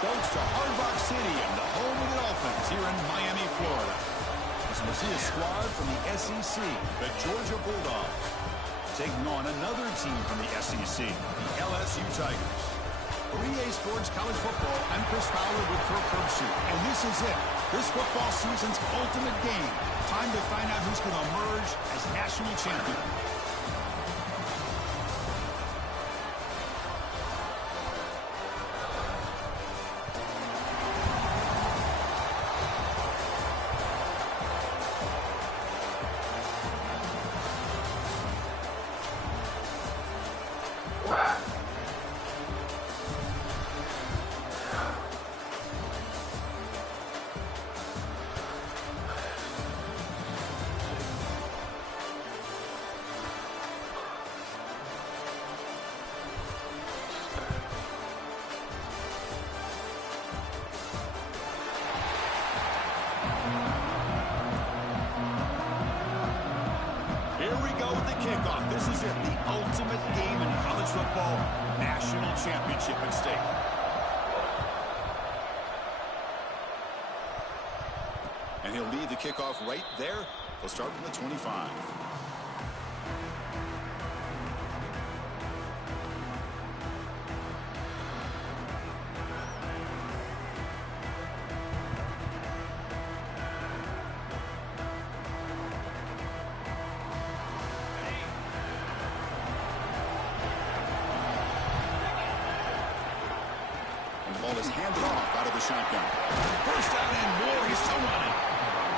folks, to Hard Rock Stadium, the home of the Dolphins here in Miami, Florida. As we see a squad from the SEC, the Georgia Bulldogs, taking on another team from the SEC, the LSU Tigers. For EA Sports College Football, I'm Chris Fowler with Kirk Herbstreit, and this is it. This football season's ultimate game. Time to find out who's going to emerge as national champion. This is it, the ultimate game in college football, national championship at stake. And he'll lead the kickoff right there. He'll start from the 25. Ball is handed off out of the shotgun. First down and more. He's still running.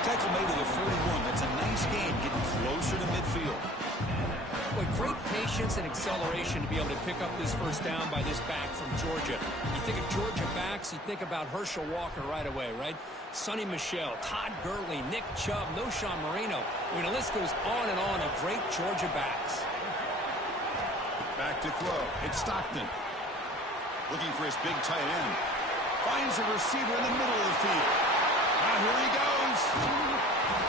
Tackle made to the 41. That's a nice game, getting closer to midfield. Boy, great patience and acceleration to be able to pick up this first down by this back from Georgia. You think of Georgia backs, you think about Herschel Walker right away, right? Sonny Michel, Todd Gurley, Nick Chubb, Knowshon Moreno. I mean, the list goes on and on of great Georgia backs. Back to throw. It's Stockton. Looking for his big tight end. Finds a receiver in the middle of the field. Now here he goes.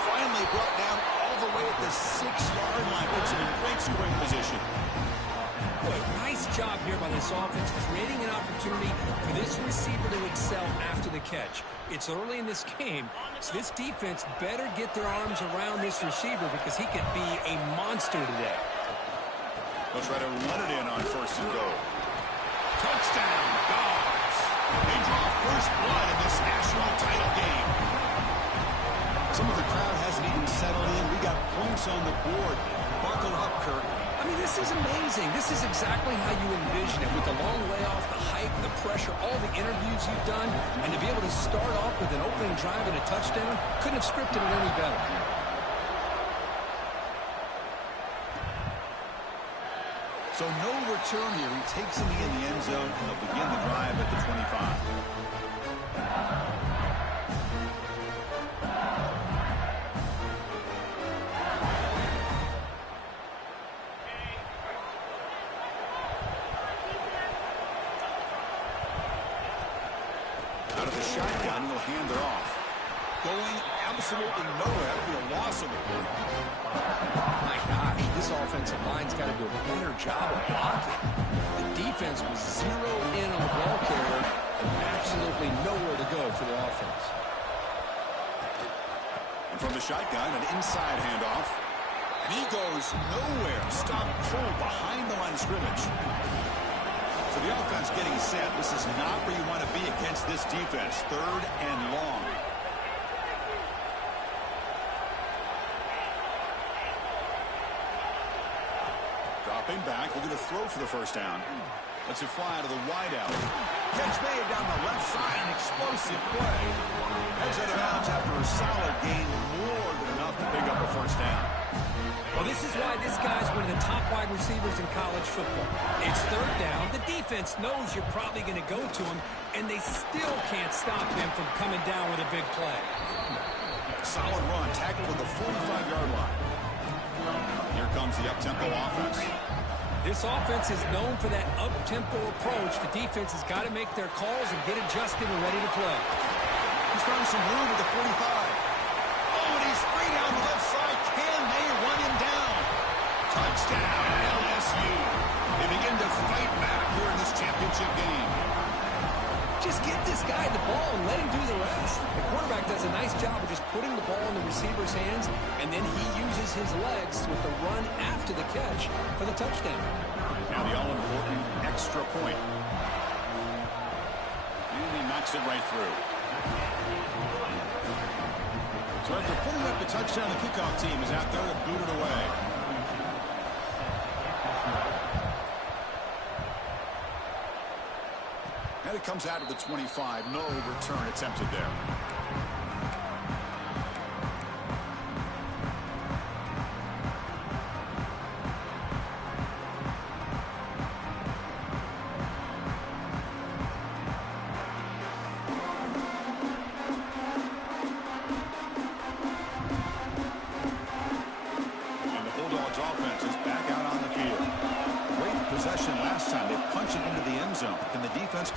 Finally brought down all the way at the 6-yard line. Puts him in great scoring position. Boy, nice job here by this offense, creating an opportunity for this receiver to excel after the catch. It's early in this game, so this defense better get their arms around this receiver because he could be a monster today. They'll try to run it in on first and goal. Touchdown, Dogs. They draw first blood in this national title game. Some of the crowd hasn't even settled in. We got points on the board. Buckle up, Kirk. I mean, this is amazing. This is exactly how you envision it, with the long layoff, the hype, the pressure, all the interviews you've done, and to be able to start off with an opening drive and a touchdown, couldn't have scripted it any better. So no return here. He takes it in the end zone, and they'll begin the drive at the 25. Out of the shotgun, he'll hand it off. Going absolutely nowhere. That'll be a loss of the play. My gosh, this offensive line's got to do a better job of blocking. The defense was zeroed in on the ball carrier and absolutely nowhere to go for the offense. And from the shotgun, an inside handoff. And he goes nowhere. Stop cold behind the line of scrimmage. So the offense getting set. This is not where you want to be against this defense. 3rd and long. Dropping back, looking to throw for the first down. Lets it fly out of the wideout. Catch made down the left side, an explosive play. Heads out of bounds after a solid gain, more than enough to pick up a first down. Well, this is why this guy's one of the top wide receivers in college football. It's 3rd down. The defense knows you're probably going to go to him, and they still can't stop him from coming down with a big play. Solid run, tackled at the 45-yard line. Here comes the up-tempo offense. This offense is known for that up-tempo approach. The defense has got to make their calls and get adjusted and ready to play. He's throwing some room at the 45. Oh, and he's free down the left side. Can they run him down? Touchdown, LSU. They begin to fight back here in this championship game. Just get this guy the ball and let him do the rest. The quarterback does a nice job of just putting the ball in the receiver's hands, and then he uses his legs with the run after the catch for the touchdown. Now the all-important extra point. And he knocks it right through. So after putting up the touchdown, the kickoff team is out there to boot it away. And it comes out of the 25. No return attempted there.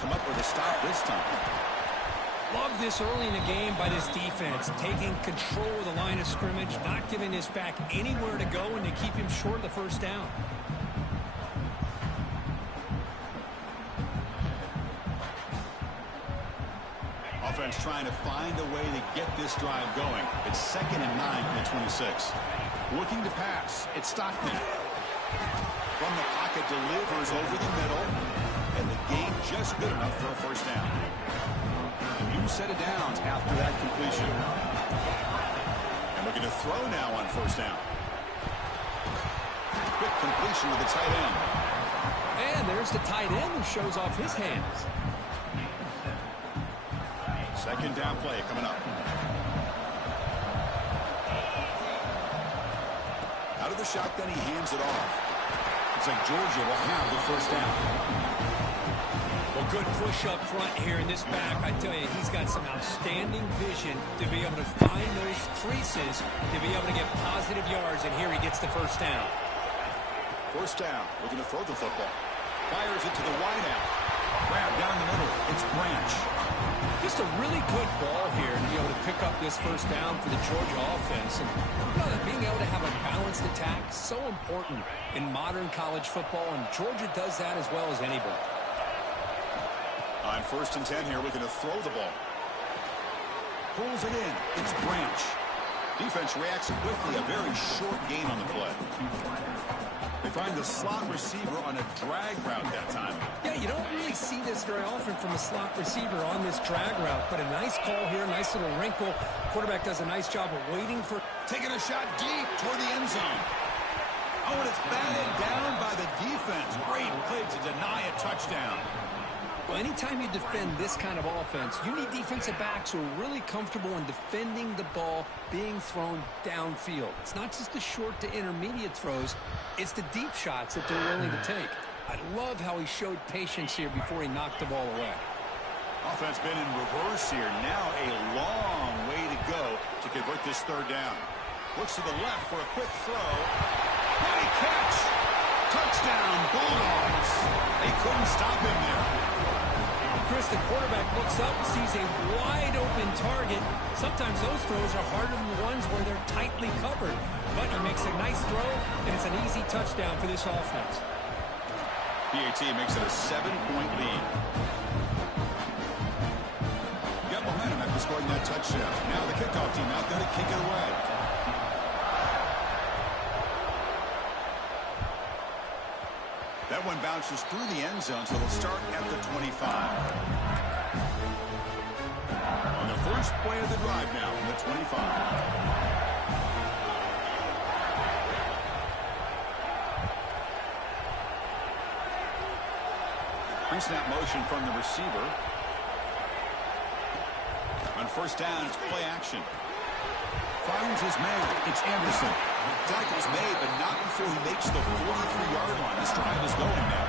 Come up with a stop this time. Love this early in the game by this defense, taking control of the line of scrimmage, not giving this back anywhere to go, and to keep him short of the first down. Offense trying to find a way to get this drive going. It's 2nd and 9 from the 26. Looking to pass. It's Stockton. From the pocket, delivers over the middle. And the gain just good enough for a first down. A new set of downs after that completion. And looking to throw now on first down. Quick completion to the tight end. And there's the tight end who shows off his hands. Second down play coming up. Out of the shotgun, he hands it off. It's like Georgia will have the first down. Well, good push up front here in this back. I tell you, he's got some outstanding vision to be able to find those creases, to be able to get positive yards, and here he gets the first down. First down, looking to throw the football. Fires it to the wideout. Grab down the middle. It's Branch. Just a really good ball here to be able to pick up this first down for the Georgia offense. And being able to have a balanced attack, so important in modern college football, and Georgia does that as well as anybody. On 1st and 10 here, looking to throw the ball. Pulls it in. It's Branch. Defense reacts quickly. A very short gain on the play. They find the slot receiver on a drag route that time. Yeah, you don't really see this very often from a slot receiver on this drag route, but a nice call here, nice little wrinkle. Quarterback does a nice job of waiting for... Taking a shot deep toward the end zone. Oh, and it's batted down by the defense. Great play to deny a touchdown. Well, anytime you defend this kind of offense, you need defensive backs who are really comfortable in defending the ball being thrown downfield. It's not just the short to intermediate throws, it's the deep shots that they're willing to take. I love how he showed patience here before he knocked the ball away. Offense been in reverse here. Now a long way to go to convert this third down. Looks to the left for a quick throw. Great catch! Touchdown, Bulldogs! They couldn't stop him there. Chris, the quarterback looks up, sees a wide-open target. Sometimes those throws are harder than the ones where they're tightly covered. But he makes a nice throw, and it's an easy touchdown for this offense. PAT makes it a 7-point lead. Got momentum after scoring that touchdown. Now the kickoff team out there to kick it away. That one bounces through the end zone, so it'll start at the 25. On the first play of the drive now from the 25. Pre-snap motion from the receiver. On first down, it's play action. Finds his man. It's Anderson. Tackle's made, but not before he makes the 43-yard line. This drive is going now.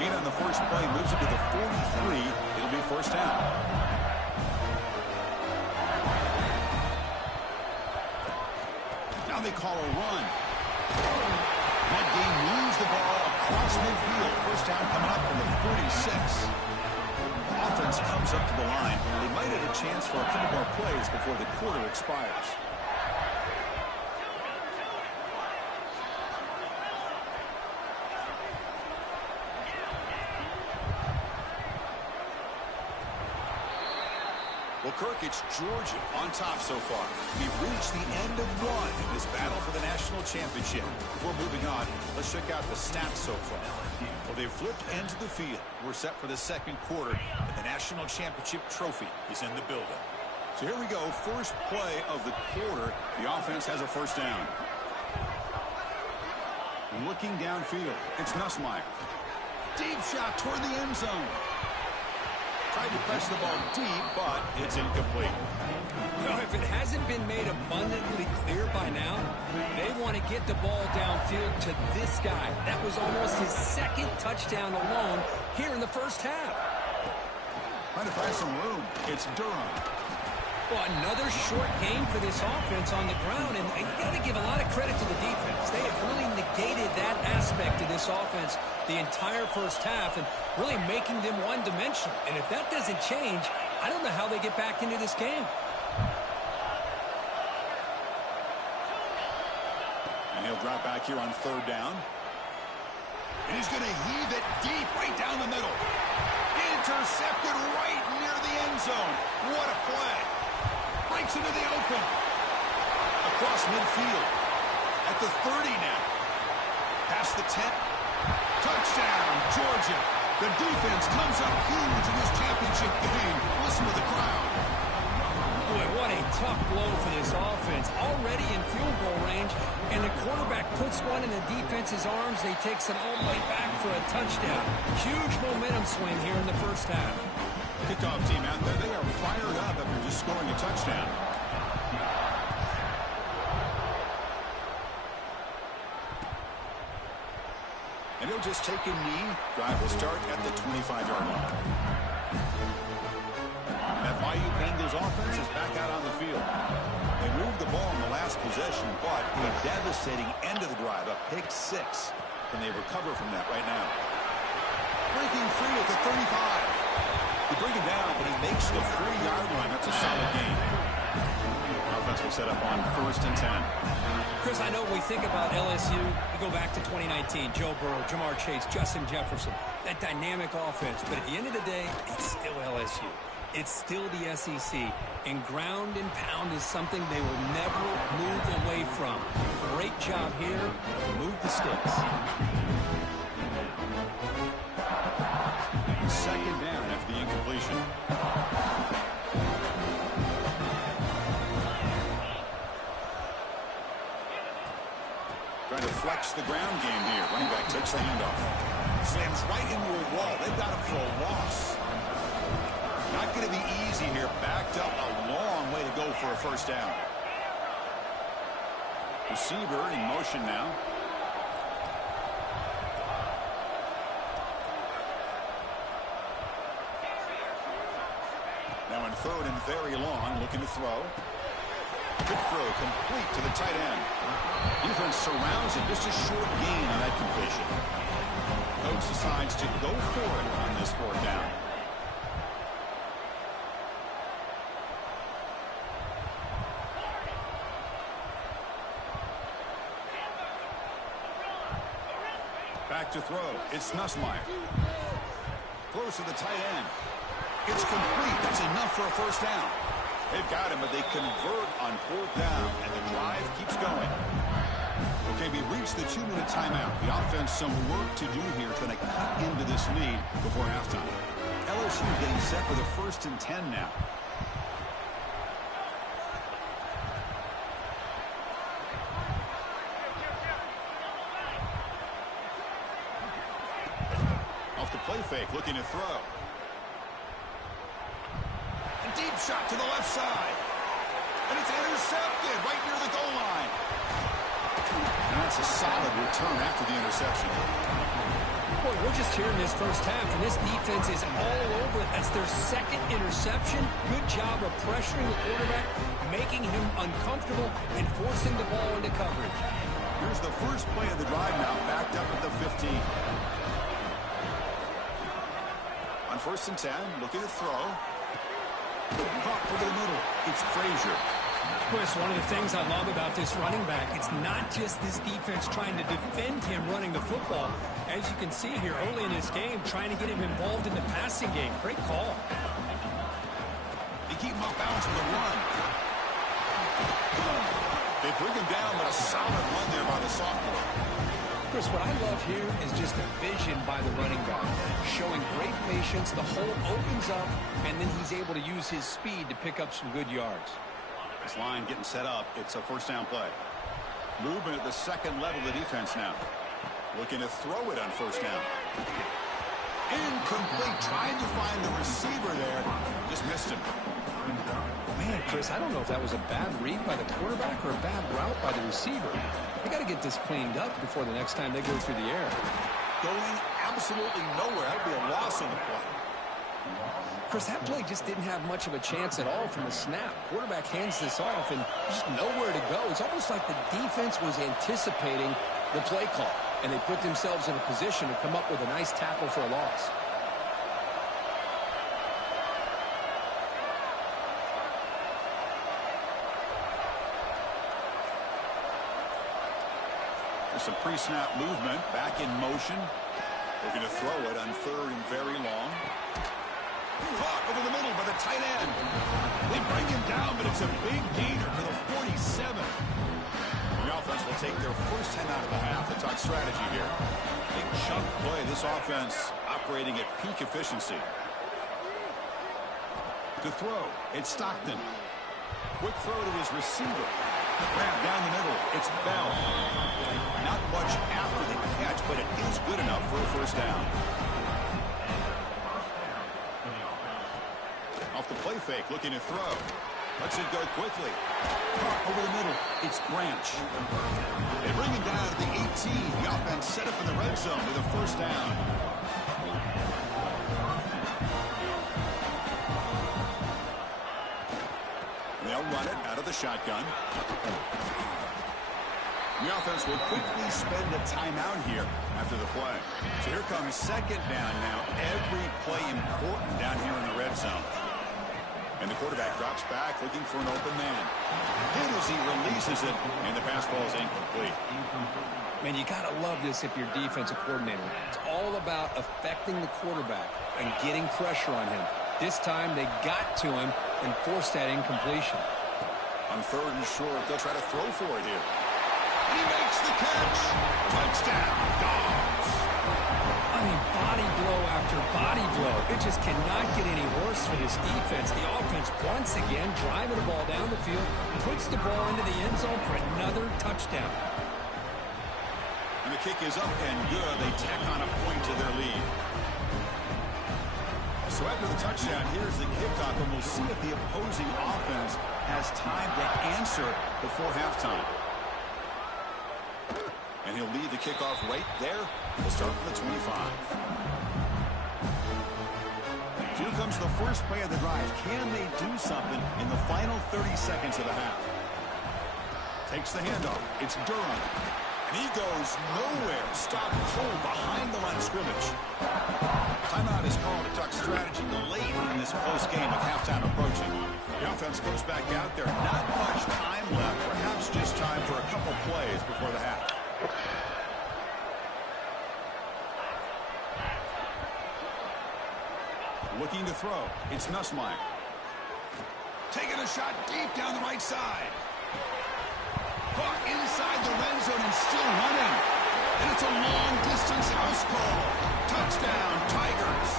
Being on the first play moves it to the 43. It'll be first down. Now they call a run. That game moves the ball across midfield. First down coming up from the 46. Offense comes up to the line. They might have a chance for a couple more plays before the quarter expires. Well, Kirk, it's Georgia on top so far. We've reached the end of one in this battle for the national championship. Before moving on, let's check out the stats so far. Well, they've flipped into the field. We're set for the second quarter, and the national championship trophy is in the building. So here we go, first play of the quarter. The offense has a first down. Looking downfield, it's Nussmeier. Deep shot toward the end zone. Tried to press the ball deep, but it's incomplete. Well, if it hasn't been made abundantly clear by now, they want to get the ball downfield to this guy. That was almost his second touchdown alone here in the first half. Trying to find some room. It's Durham. Well, another short game for this offense on the ground, and you got to give a lot of credit to the defense. They have really negated that aspect of this offense the entire first half and really making them one-dimensional. And if that doesn't change, I don't know how they get back into this game. And he'll drop back here on third down. And he's going to heave it deep right down the middle. Intercepted right near the end zone. What a play. Breaks into the open. Across midfield. At the 30 now. Past the 10. Touchdown, Georgia. The defense comes up huge in this championship game. Listen to the crowd. Boy, what a tough blow for this offense. Already in field goal range, and the quarterback puts one in the defense's arms. They takes it all the way back for a touchdown. Huge momentum swing here in the first half. Kickoff team out there, they are fired up after just scoring a touchdown. And he'll just take a knee. Drive will start at the 25-yard line. That Bayou Bengals offense is back out on the field. They moved the ball in the last possession, but a devastating end of the drive, a pick six. Can they recover from that right now? Breaking free at the 35. They bring him down, but he makes the 3-yard line. That's a solid gain. Offense will set up on 1st and 10. Chris, I know when we think about LSU, we go back to 2019, Joe Burrow, Jamar Chase, Justin Jefferson, that dynamic offense. But at the end of the day, it's still LSU. It's still the SEC. And ground and pound is something they will never move away from. Great job here. Move the sticks. Second down after the incompletion. Trying to flex the ground game here. Running back takes the handoff. Slams right into a wall. They've got him for a loss. Not going to be easy here. Backed up a long way to go for a first down. Receiver in motion now. Now in third and very long, looking to throw. Good throw, complete to the tight end. Defense surrounds him, just a short gain on that completion. Coach decides to go for it on this fourth down. Back to throw. It's Nussmeier. Throws to the tight end. It's complete. That's enough for a first down. They've got him, but they convert on fourth down, and the drive keeps going. Okay, we reached the 2-minute timeout. The offense some work to do here, trying to cut into this lead before halftime. LSU getting set for the 1st and 10 now. Off the play fake, looking to throw. Deep shot to the left side. And it's intercepted right near the goal line. And that's a solid return after the interception. Boy, we're just here in this first half, and this defense is all over it. That's their second interception. Good job of pressuring the quarterback, making him uncomfortable, and forcing the ball into coverage. Here's the first play of the drive now, backed up at the 15. On 1st and 10, looking to throw. Caught over the middle. It's Frazier. Chris, one of the things I love about this running back, it's not just this defense trying to defend him running the football. As you can see here early in this game, trying to get him involved in the passing game. Great call. He keep him off balance with a run. They bring him down, but a solid run there by the sophomore. Chris, what I love here is just the vision by the running back, showing great patience. The hole opens up, and then he's able to use his speed to pick up some good yards. This line getting set up. It's a first down play. Movement at the second level of the defense now. Looking to throw it on first down. Incomplete. Trying to find the receiver there. Just missed him. Man, Chris, I don't know if that was a bad read by the quarterback or a bad route by the receiver. They got to get this cleaned up before the next time they go through the air. Going absolutely nowhere. That would be a loss on the play. Chris, that play just didn't have much of a chance at all from the snap. Quarterback hands this off and just nowhere to go. It's almost like the defense was anticipating the play call, and they put themselves in a position to come up with a nice tackle for a loss. There's some pre-snap movement. Back in motion. They're going to throw it on third and very long. Caught over the middle by the tight end. They bring him down, but it's a big gainer to the 47. The offense will take their first 10 out of the half. The talk strategy here. Big chunk play. This offense operating at peak efficiency. To throw, it's Stockton. Quick throw to his receiver. Grab down the middle. It's Bell. Not much after the catch, but it is good enough for a first down. Off the play fake, looking to throw. Lets it go quickly. Caught over the middle. It's Branch. They bring him down to the 18. The offense set up in the red zone with a first down. They'll run it out of the shotgun. The offense will quickly spend a timeout here after the play. So here comes second down now. Every play important down here in the red zone. And the quarterback drops back looking for an open man. Hit as he releases it, and the pass ball is incomplete. Man, you got to love this if you're defensive coordinator. It's all about affecting the quarterback and getting pressure on him. This time they got to him and forced that incompletion. On third and short, they'll try to throw for it here. And he makes the catch. Touchdown, Dogs. I mean, body blow after body blow. It just cannot get any worse for this defense. The offense, once again, driving the ball down the field, puts the ball into the end zone for another touchdown. And the kick is up and good. They tack on a point to their lead. So after the touchdown, here's the kickoff, and we'll see if the opposing offense has time to answer before halftime. And he'll lead the kickoff right there. We'll start from the 25. Here comes the first play of the drive. Can they do something in the final 30 seconds of the half? Takes the handoff. It's Durham. And he goes nowhere. Stopped cold behind the line of scrimmage. Timeout is called to talk strategy late in this close game with halftime approaching. The offense comes back out there. Not much time left. Perhaps just time for a couple plays before the half. Looking to throw. It's Nussmeier. Taking a shot deep down the right side. Caught inside the red zone and still running. And it's a long-distance house call. Touchdown, Tigers.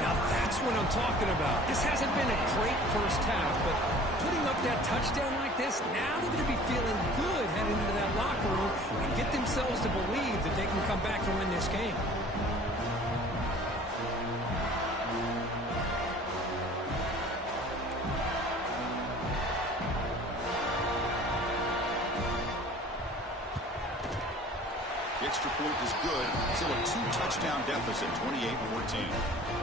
Now that's what I'm talking about. This hasn't been a great first half, but putting up that touchdown like this, now they're going to be feeling good heading into that locker room and get themselves to believe that they can come back and win this game. Extra point is good. Still a two-touchdown deficit, 28-14.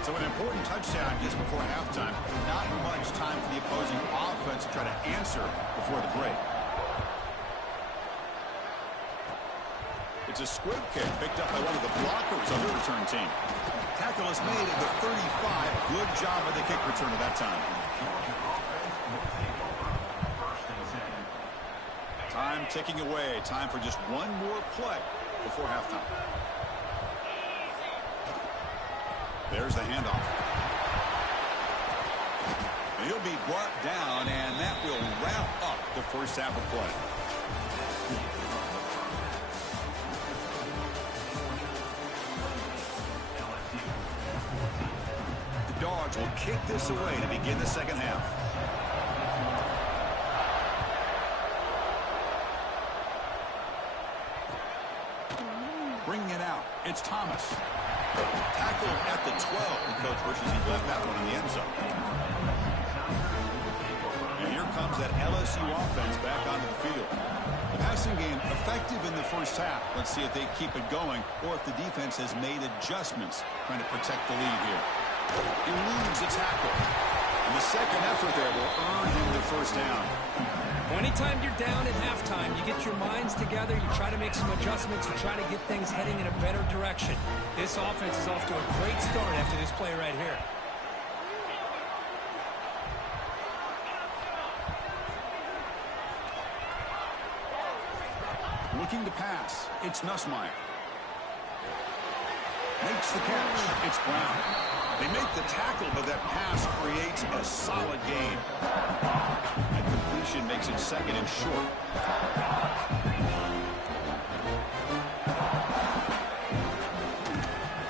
So an important touchdown just before halftime. Not much time for the opposing offense to try to answer before the break. It's a squib kick picked up by one of the blockers on the return team. Tackle is made at the 35. Good job of the kick return at that time. Time ticking away. Time for just one more play before halftime. There's the handoff. be brought down, and that will wrap up the first half of play. The Dogs will kick this away to begin the second half. Bringing it out, it's Thomas. Tackle at the 12. The coach wishes he left that one in the end zone. And here comes that LSU offense back onto the field. The passing game effective in the first half. Let's see if they keep it going or if the defense has made adjustments trying to protect the lead here. Eludes a tackle. And the second effort there will earn him the first down. Well, anytime you're down at halftime, you get your minds together, you try to make some adjustments, you try to get things heading in a better direction. This offense is off to a great start after this play right here. Looking to pass, it's Nussmeier. Makes the catch, it's Brown. They make the tackle, but that pass creates a solid gain. And completion makes it second and short.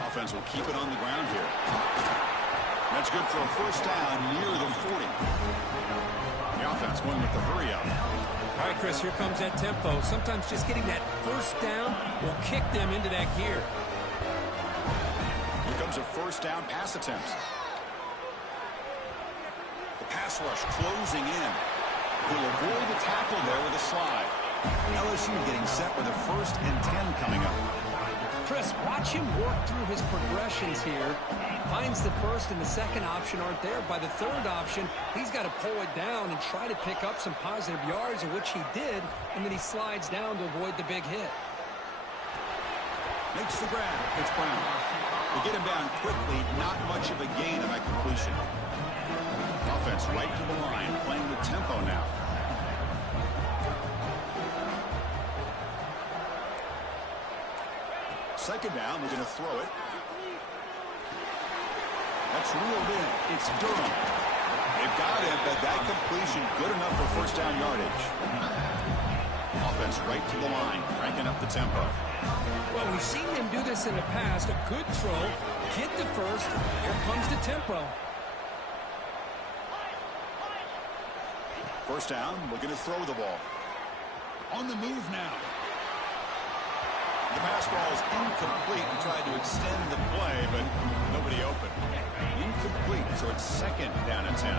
Offense will keep it on the ground here. That's good for a first down near the 40. The offense going with the hurry up. All right, Chris, here comes that tempo. Sometimes just getting that first down will kick them into that gear. Here comes a first down pass attempt. The pass rush closing in. He'll avoid the tackle there with a slide. LSU getting set with a 1st and 10 coming up. Chris, watch him work through his progressions here. Finds the first and the second option aren't there. By the third option, he's got to pull it down and try to pick up some positive yards, of which he did, and then he slides down to avoid the big hit. Makes the grab. It's Brown. They get him down quickly. Not much of a gain on that completion. Offense right to the line, playing with tempo now. Second down, we're going to throw it. That's reeled in. It's Durham. They've got him, but that completion good enough for first down yardage. Offense right to the line, cranking up the tempo. Well, we've seen them do this in the past. A good throw, get the first. Here comes the tempo. First down, we're going to throw the ball. On the move now. The pass ball is incomplete and tried to extend the play, but nobody open. Incomplete, so it's second down and 10.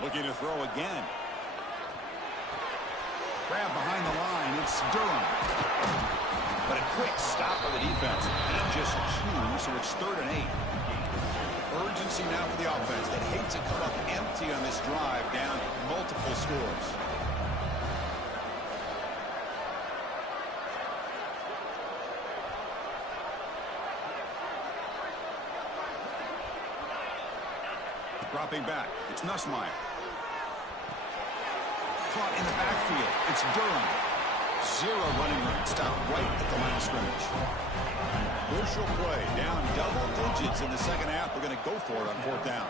Looking to throw again. Grab behind the line. It's Durham. But a quick stop by the defense. And just 2, so it's 3rd and 8. Urgency now for the offense that hates to come up empty on this drive, down multiple scores. Dropping back. It's Nussmeier. Caught in the backfield. It's Durham. 0 running room. Stop right at the line of scrimmage. Crucial play. Down double digits in the second half. We're going to go for it on 4th down.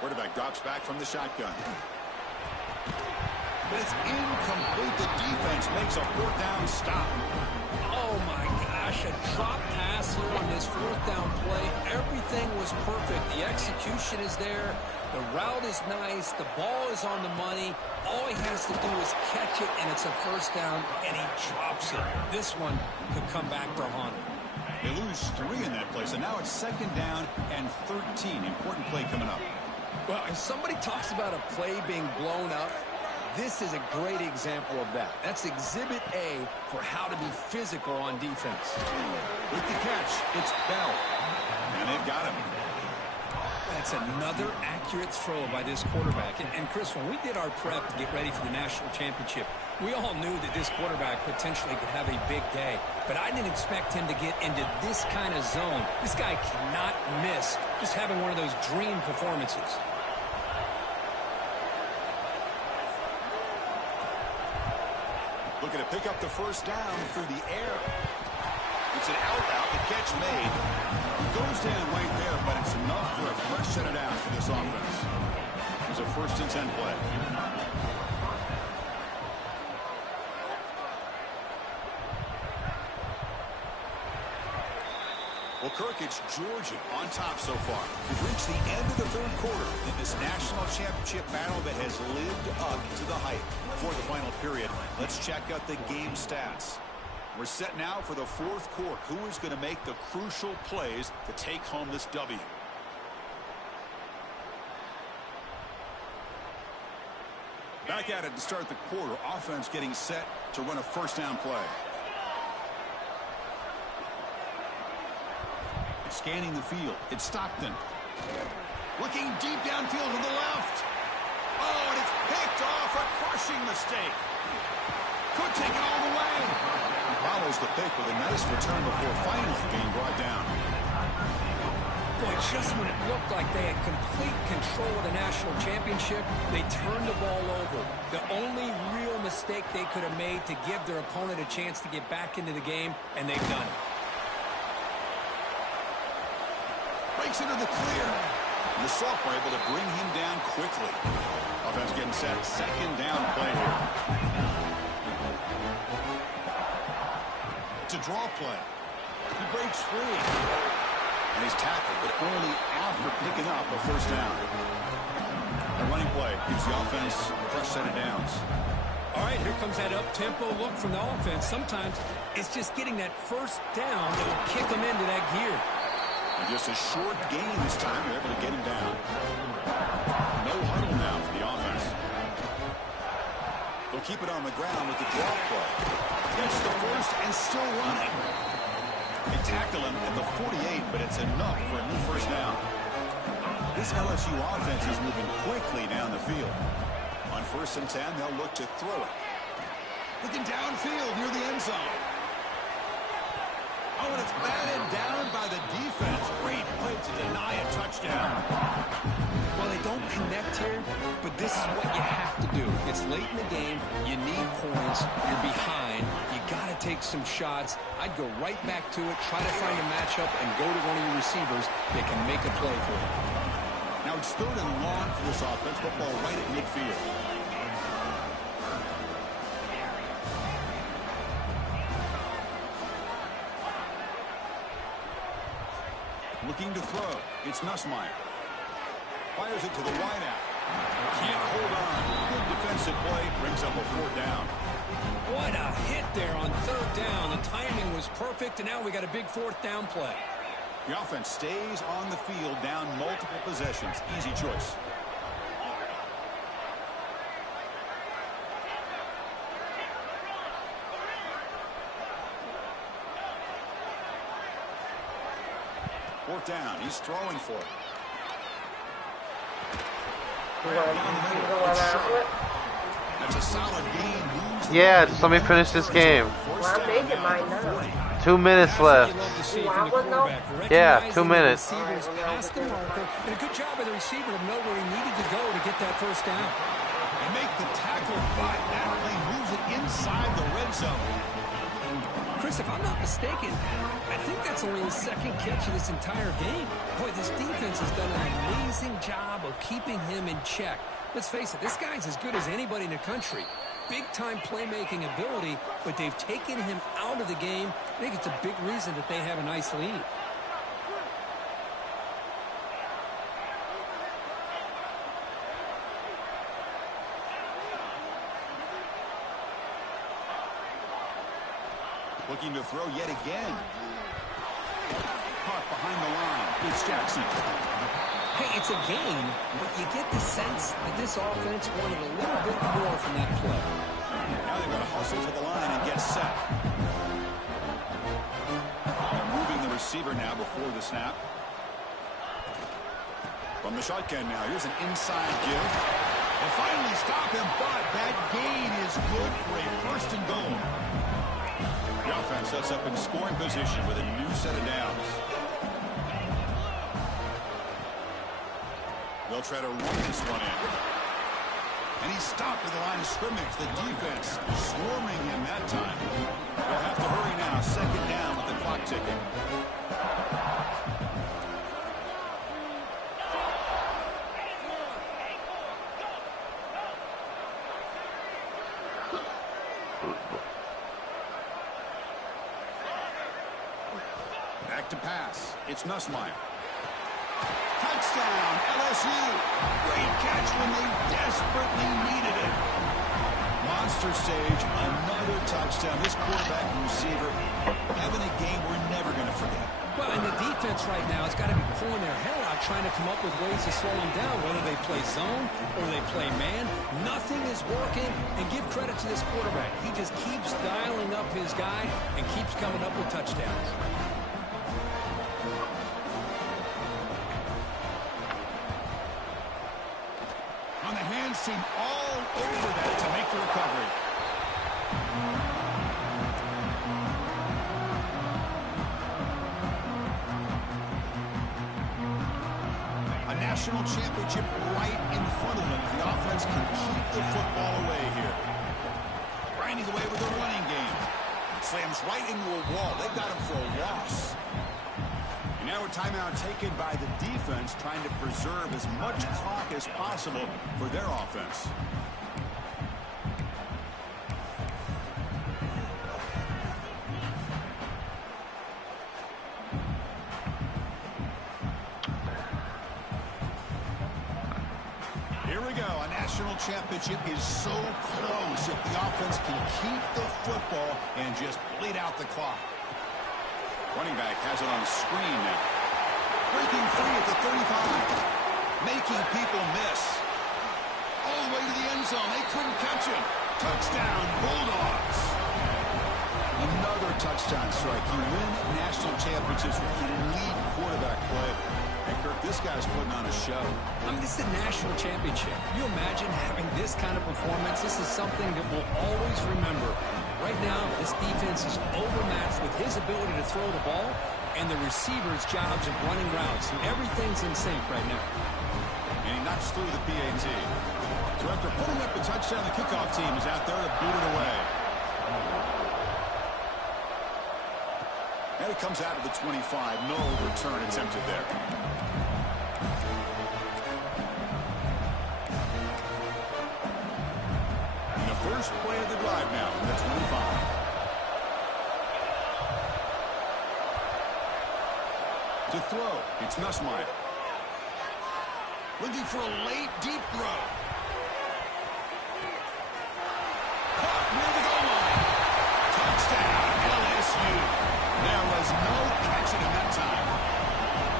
Quarterback drops back from the shotgun. But it's incomplete. The defense makes a 4th down stop. Oh, my gosh, a drop pass here on this 4th down play. Everything was perfect. The execution is there. The route is nice. The ball is on the money. All he has to do is catch it, and it's a first down, and he drops it. This one could come back to haunt him. They lose 3 in that play, so now it's 2nd down and 13. Important play coming up. Well, if somebody talks about a play being blown up, this is a great example of that. That's Exhibit A for how to be physical on defense. With the catch, it's Bell. And they've got him. That's another accurate throw by this quarterback. And Chris, when we did our prep to get ready for the national championship, we all knew that this quarterback potentially could have a big day. But I didn't expect him to get into this kind of zone. This guy cannot miss just having one of those dream performances. Looking to pick up the first down through the air. It's an out, the catch made. It goes down right there, but it's enough for a fresh set of downs for this offense. It's a 1st and 10 play. Well, Kirk, it's Georgia on top so far. We've reached the end of the 3rd quarter in this national championship battle that has lived up to the hype. For the final period, let's check out the game stats. We're set now for the 4th quarter. Who is going to make the crucial plays to take home this W? Back at it to start the quarter. Offense getting set to run a 1st down play. Scanning the field. It's Stockton. Looking deep downfield to the left. Oh, and it's picked off. A crushing mistake. Could take it all the way. Follows the pick with a nice return before finally being brought down. Boy, just when it looked like they had complete control of the national championship, they turned the ball over. The only real mistake they could have made to give their opponent a chance to get back into the game, and they've done it. Breaks into the clear. And the Soft were able to bring him down quickly. Offense getting set. 2nd down play here. It's a draw play. He breaks free. And he's tackled, but only after picking up a 1st down. A running play gives the offense a fresh set of downs. All right, here comes that up-tempo look from the offense. Sometimes it's just getting that 1st down that will kick them into that gear. And just a short gain this time. They're able to get him down. No huddle now for the offense. They'll keep it on the ground with the draw play. Gets the 1st and still running. They tackle him at the 48, but it's enough for a new 1st down. This LSU offense is moving quickly down the field. On 1st and 10, they'll look to throw it. Looking downfield near the end zone. Oh, and it's batted down by the defense. Great play to deny a touchdown. Well, they don't connect here, but this is what you have to do. It's late in the game. You need points. You're behind. You got to take some shots. I'd go right back to it, try to find a matchup, and go to one of your receivers that can make a play for you. Now it's 3rd and long for this offense. Football right at midfield. Looking to throw. It's Nussmeier. Fires it to the wideout. Can't hold on. Good defensive play. Brings up a 4th down. What a hit there on 3rd down. The timing was perfect, and now we got a big 4th down play. The offense stays on the field down multiple possessions. Easy choice. Fourth down. He's throwing for it. That's a solid game. Yeah, just let me finish this game. Well, I'm making mine now. 2 minutes left. You want one though? Yeah, 2 minutes. Receivers past the marker, and a good job by the receiver to know where he needed to go to get that 1st down. And make the tackle, but that play moves it inside the red zone. Chris, if I'm not mistaken, I think that's only his 2nd catch of this entire game. Boy, this defense has done an amazing job of keeping him in check. Let's face it, this guy's as good as anybody in the country. Big-time playmaking ability, but they've taken him out of the game. I think it's a big reason that they have a nice lead. Looking to throw yet again. Caught behind the line. It's Jackson. Hey, it's a game, but you get the sense that this offense wanted a little bit more from that play. Now they've got to hustle to the line and get set. Moving the receiver now before the snap. From the shotgun now, here's an inside give. And finally stop him, but that gain is good for a first and goal. The offense sets up in scoring position with a new set of downs. They'll try to run this one in. And he's stopped at the line of scrimmage. The defense swarming him that time. They'll have to hurry now. Second down with the clock ticking. Back to pass. It's Nussmeier. Touchdown, LSU. Great catch when they desperately needed it. Monster stage, another touchdown. This quarterback and receiver having a game we're never going to forget. Well, and the defense right now has got to be pulling their hair out, trying to come up with ways to slow him down, whether they play zone or they play man. Nothing is working, and give credit to this quarterback. He just keeps dialing up his guy and keeps coming up with touchdowns. On the hands team all over that to make the recovery. A national championship right in front of them. The offense can keep the football away here. Grinding away with the running game. Slams right into a wall. They've got him for a loss. And now a timeout taken by the defense, trying to preserve as much clock as possible for their offense. Here we go. A national championship is so close if the offense can keep the football and just bleed out the clock. Running back has it on the screen now. Breaking free at the 35. Making people miss. All the way to the end zone. They couldn't catch him. Touchdown, Bulldogs. Another touchdown strike. You win national championships with elite quarterback play. And Kirk, this guy's putting on a show. I mean, this is a national championship. Can you imagine having this kind of performance? This is something that we'll always remember. Right now, this defense is overmatched with his ability to throw the ball and the receiver's jobs of running routes. And everything's in sync right now. And he knocks through the PAT. So after putting up the touchdown, the kickoff team is out there to boot it away. And he comes out of the 25. No return attempted there. And the first play of the drive now from the 25. To throw, it's Nussmeier. Looking for a late, deep throw. Caught near the goal line. Touchdown, LSU. There was no catching him that time.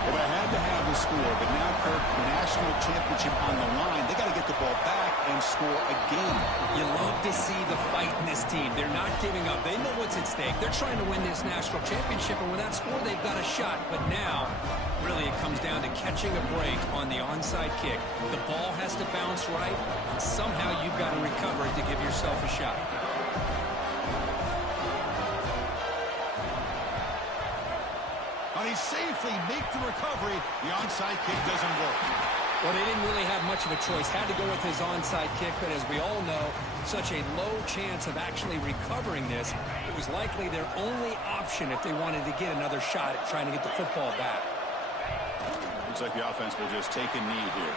Well, they had to have the score, but now, Kirk, national championship on the line. They got to get the ball back and score again. You love to see the fight in this team. They're not giving up. They know what's at stake. They're trying to win this national championship, and with that score, they've got a shot. But now, really, it comes down to catching a break on the onside kick. The ball has to bounce right, and somehow you've got to recover it to give yourself a shot. They safely make the recovery. The onside kick doesn't work. Well, they didn't really have much of a choice. Had to go with his onside kick, but as we all know, such a low chance of actually recovering this. It was likely their only option if they wanted to get another shot at trying to get the football back. Looks like the offense will just take a knee here.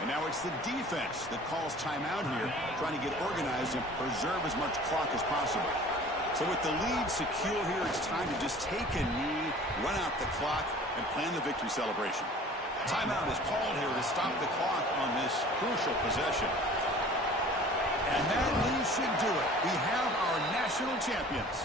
And now it's the defense that calls timeout here, trying to get organized and preserve as much clock as possible. So with the lead secure here, it's time to just take a knee, run out the clock, and plan the victory celebration. Timeout is called here to stop the clock on this crucial possession. And that knee should do it. We have our national champions.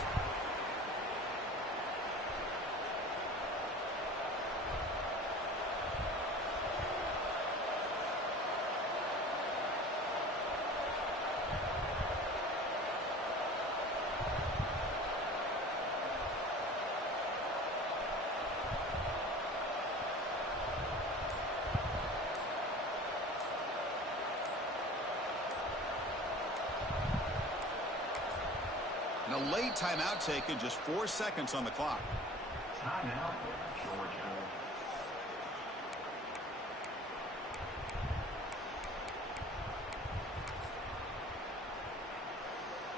And a late timeout taken, just 4 seconds on the clock. Timeout, Georgia.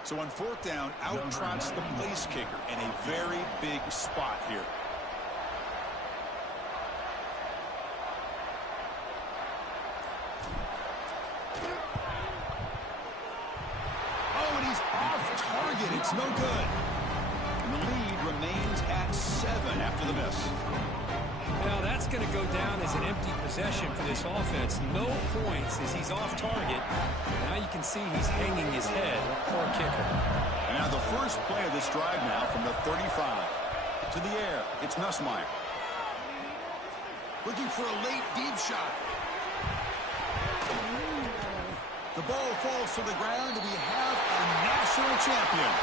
So on 4th down, out trots the place kicker in a very big spot here. Oh, and he's off target. It's no good. And the lead remains at 7 after the miss. Now that's going to go down as an empty possession for this offense. No points as he's off target. Now you can see he's hanging his head. Poor kicker. And now the first play of this drive now from the 35. To the air, it's Nussmeier. Looking for a late deep shot. The ball falls to the ground, and we have a national champion.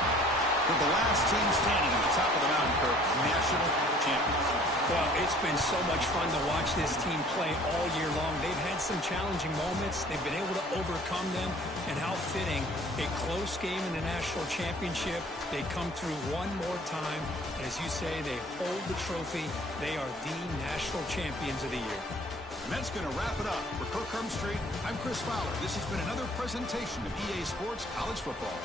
With the last team standing at the top of the mountain for national champions. Well, it's been so much fun to watch this team play all year long. They've had some challenging moments. They've been able to overcome them. And how fitting, a close game in the national championship. They come through one more time. And as you say, they hold the trophy. They are the national champions of the year. And that's going to wrap it up. For Kirk Street, I'm Chris Fowler. This has been another presentation of EA Sports College Football.